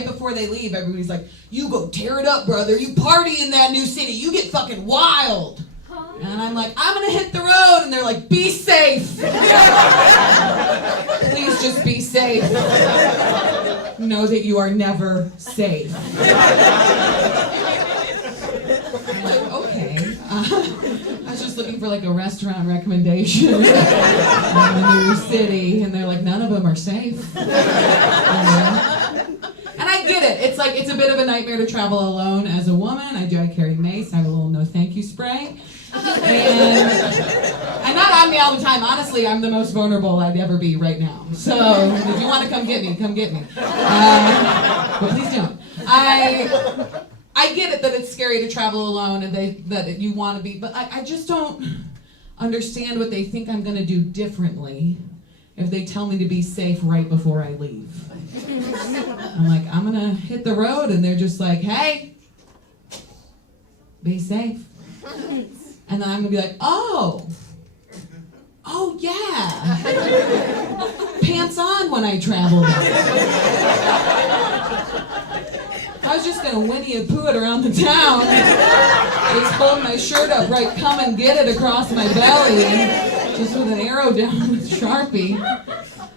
right before they leave, everybody's like, you go tear it up, brother. You party in that new city. You get fucking wild. And I'm like, I'm gonna hit the road. And they're like, be safe. Please just be safe. Know that you are never safe. I'm like, okay. I was just looking for like a restaurant recommendation in the new city. And they're like, none of them are safe. And I get it. It's like, it's a bit of a nightmare to travel alone as a woman. I carry mace. I have a little no thank you spray. And not on me all the time. Honestly, I'm the most vulnerable I'd ever be right now. So if you want to come get me, come get me. But please don't. I get it that it's scary to travel alone and that you want to be, but I just don't understand what they think I'm going to do differently if they tell me to be safe right before I leave. I'm like, I'm going to hit the road, and they're just like, hey, be safe. And then I'm going to be like, oh yeah. Pants on when I travel. I was just going to Winnie the Pooh it around the town. Just hold my shirt up right, come and get it across my belly. Just with an arrow down with Sharpie.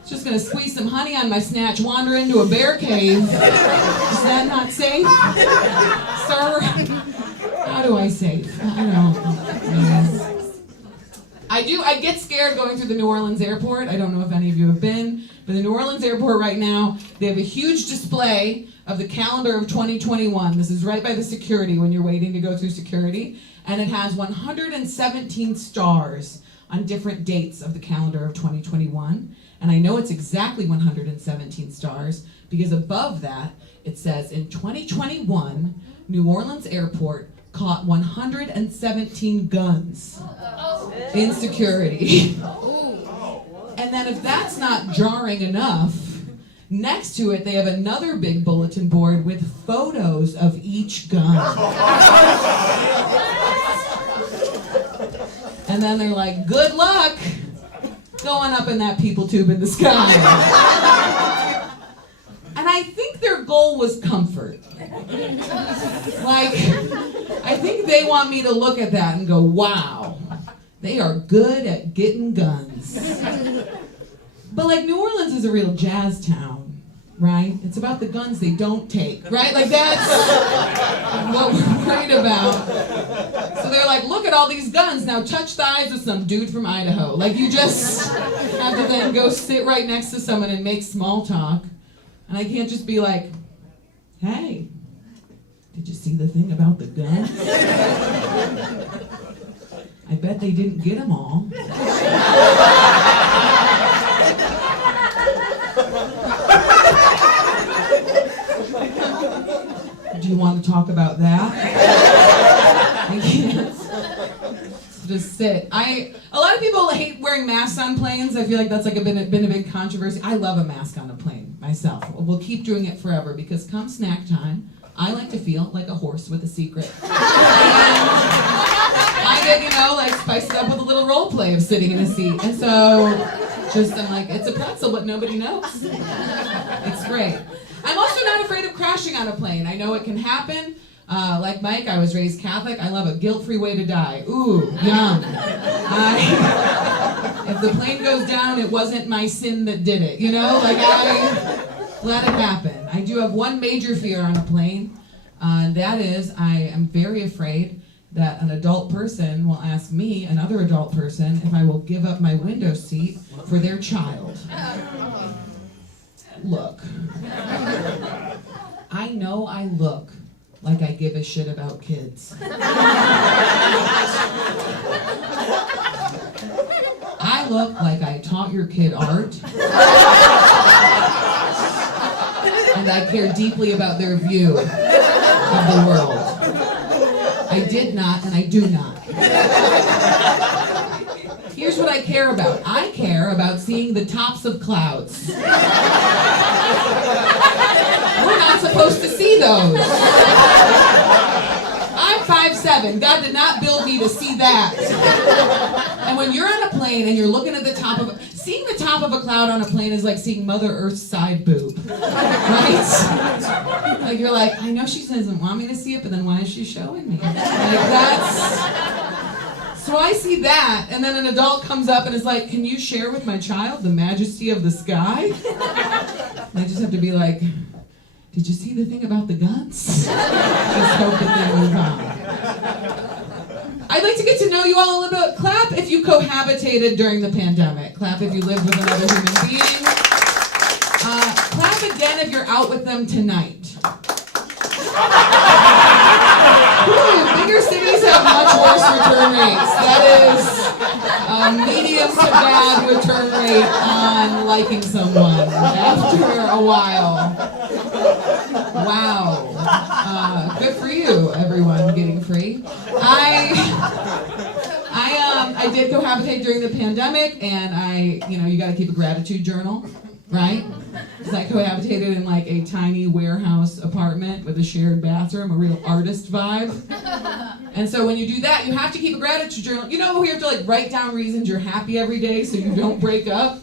Just going to squeeze some honey on my snatch, wander into a bear cave. Is that not safe? Sir? How do I save? I don't know. I get scared going through the New Orleans airport. I don't know if any of you have been, but the New Orleans airport right now, they have a huge display of the calendar of 2021. This is right by the security when you're waiting to go through security. And it has 117 stars on different dates of the calendar of 2021. And I know it's exactly 117 stars because above that, it says in 2021, New Orleans airport caught 117 guns in security. And then if that's not jarring enough, next to it they have another big bulletin board with photos of each gun. And then they're like, good luck going up in that people tube in the sky. And I think their goal was comfort. Like, I think they want me to look at that and go, wow, they are good at getting guns. But like, New Orleans is a real jazz town, right? It's about the guns they don't take, right? Like, that's what we're worried about. So they're like, look at all these guns, now touch thighs with some dude from Idaho. Like, you just have to then go sit right next to someone and make small talk. And I can't just be like, hey, did you see the thing about the guns? I bet they didn't get them all. Do you want to talk about that? I can't. Just sit. A lot of people hate wearing masks on planes. I feel like that's like been a big controversy. I love a mask on a plane myself. We'll keep doing it forever because come snack time, I like to feel like a horse with a secret. And I get, like spice it up with a little role play of sitting in a seat. And so I'm like, it's a pretzel, but nobody knows. It's great. I'm also not afraid of crashing on a plane. I know it can happen. Like Mike, I was raised Catholic. I love a guilt-free way to die. Ooh, yum. If the plane goes down, it wasn't my sin that did it. Like I let it happen. I do have one major fear on a plane. And that is I am very afraid that an adult person will ask me, another adult person, if I will give up my window seat for their child. Look. I know I look like I give a shit about kids. I look like I taught your kid art. And I care deeply about their view of the world. I did not, and I do not. Here's what I care about. I care about seeing the tops of clouds. We're not supposed to see those. I'm 5'7". God did not build me to see that. And when you're on a plane and you're looking at the top of seeing the top of a cloud on a plane is like seeing Mother Earth's side boob, right? Like you're like, I know she doesn't want me to see it, but then why is she showing me? Like so I see that, and then an adult comes up and is like, can you share with my child the majesty of the sky? And I just have to be like, did you see the thing about the guns? Just hope that they move on. I'd like to get to know you all a little bit. Clap if you cohabitated during the pandemic. Clap if you lived with another human being. Clap again if you're out with them tonight. Ooh, bigger cities have much worse return rates. That is a medium to bad return rate on liking someone after a while. Wow. Good for you, everyone, getting free. I did cohabitate during the pandemic, and you got to keep a gratitude journal, right? Because I cohabitated in like a tiny warehouse apartment with a shared bathroom, a real artist vibe. And so when you do that, you have to keep a gratitude journal. You know, we have to like write down reasons you're happy every day so you don't break up.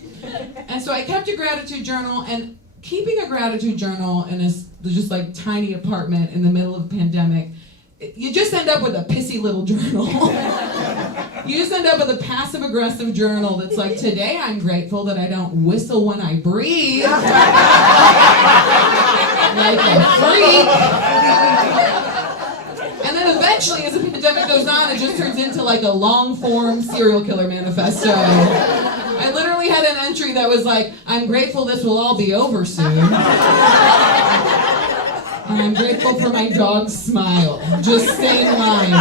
And so I kept a gratitude journal, and keeping a gratitude journal in a just like tiny apartment in the middle of a pandemic, you just end up with a pissy little journal. You just end up with a passive-aggressive journal that's like, today I'm grateful that I don't whistle when I breathe. Like a freak. And then eventually, as the pandemic goes on, it just turns into like a long-form serial killer manifesto. I literally had an entry that was like, I'm grateful this will all be over soon. And I'm grateful for my dog's smile. Just same line.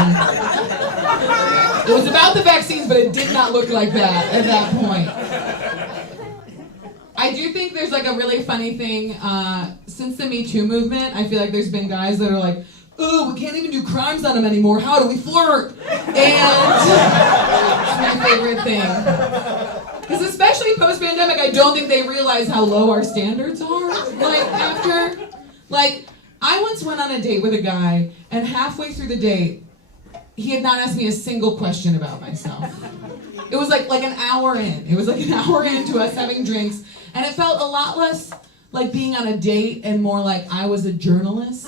It was about the vaccines, but it did not look like that at that point. I do think there's like a really funny thing. Since the Me Too movement, I feel like there's been guys that are like, ooh, we can't even do crimes on them anymore. How do we flirt? And it's my favorite thing. Because especially post-pandemic, I don't think they realize how low our standards are. I once went on a date with a guy, and halfway through the date, he had not asked me a single question about myself. It was like an hour in. It was like an hour into us having drinks, and it felt a lot less like being on a date and more like I was a journalist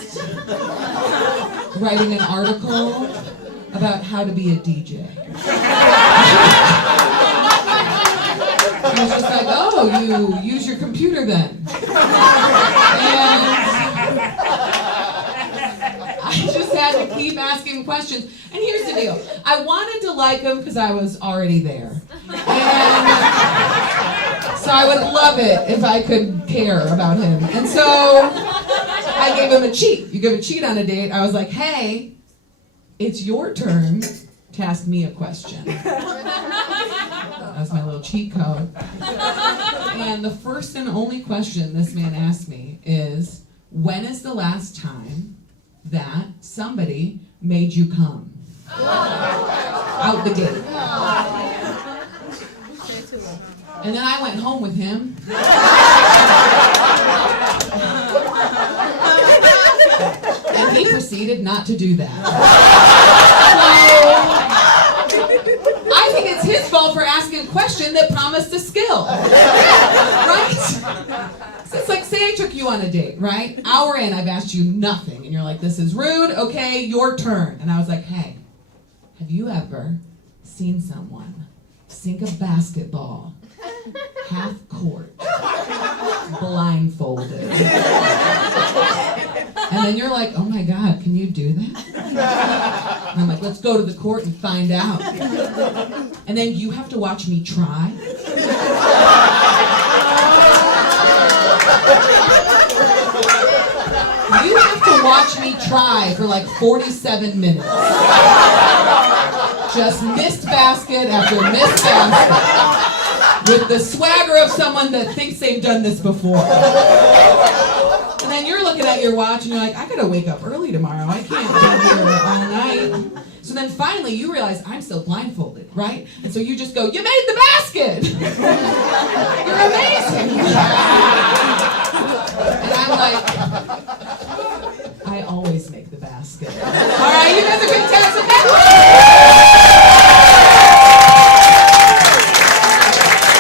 writing an article about how to be a DJ. I was just like, oh, you use your computer then. And I just had to keep asking questions. And here's the deal. I wanted to like him because I was already there. And so I would love it if I could care about him. And so I gave him a cheat. You give a cheat on a date. I was like, hey, it's your turn to ask me a question. That's my little cheat code. And the first and only question this man asked me is, when is the last time that somebody made you come? Out the gate. And then I went home with him. And he proceeded not to do that. So, I think it's his fault for asking a question that promised a skill. Right? So it's like, say I took you on a date, right? Hour in, I've asked you nothing. And you're like, this is rude. Okay, your turn. And I was like, hey, have you ever seen someone sink a basketball half court, blindfolded? And then you're like, oh my God, can you do that? And I'm like, let's go to the court and find out. And then you have to watch me try. You have to watch me try for like 47 minutes. Just missed basket after missed basket. With the swagger of someone that thinks they've done this before. And then you're looking at your watch and you're like, I gotta wake up early tomorrow. I can't be here all night. So then finally you realize I'm still blindfolded, right? And so you just go, you made the basket! You're amazing! And I'm like,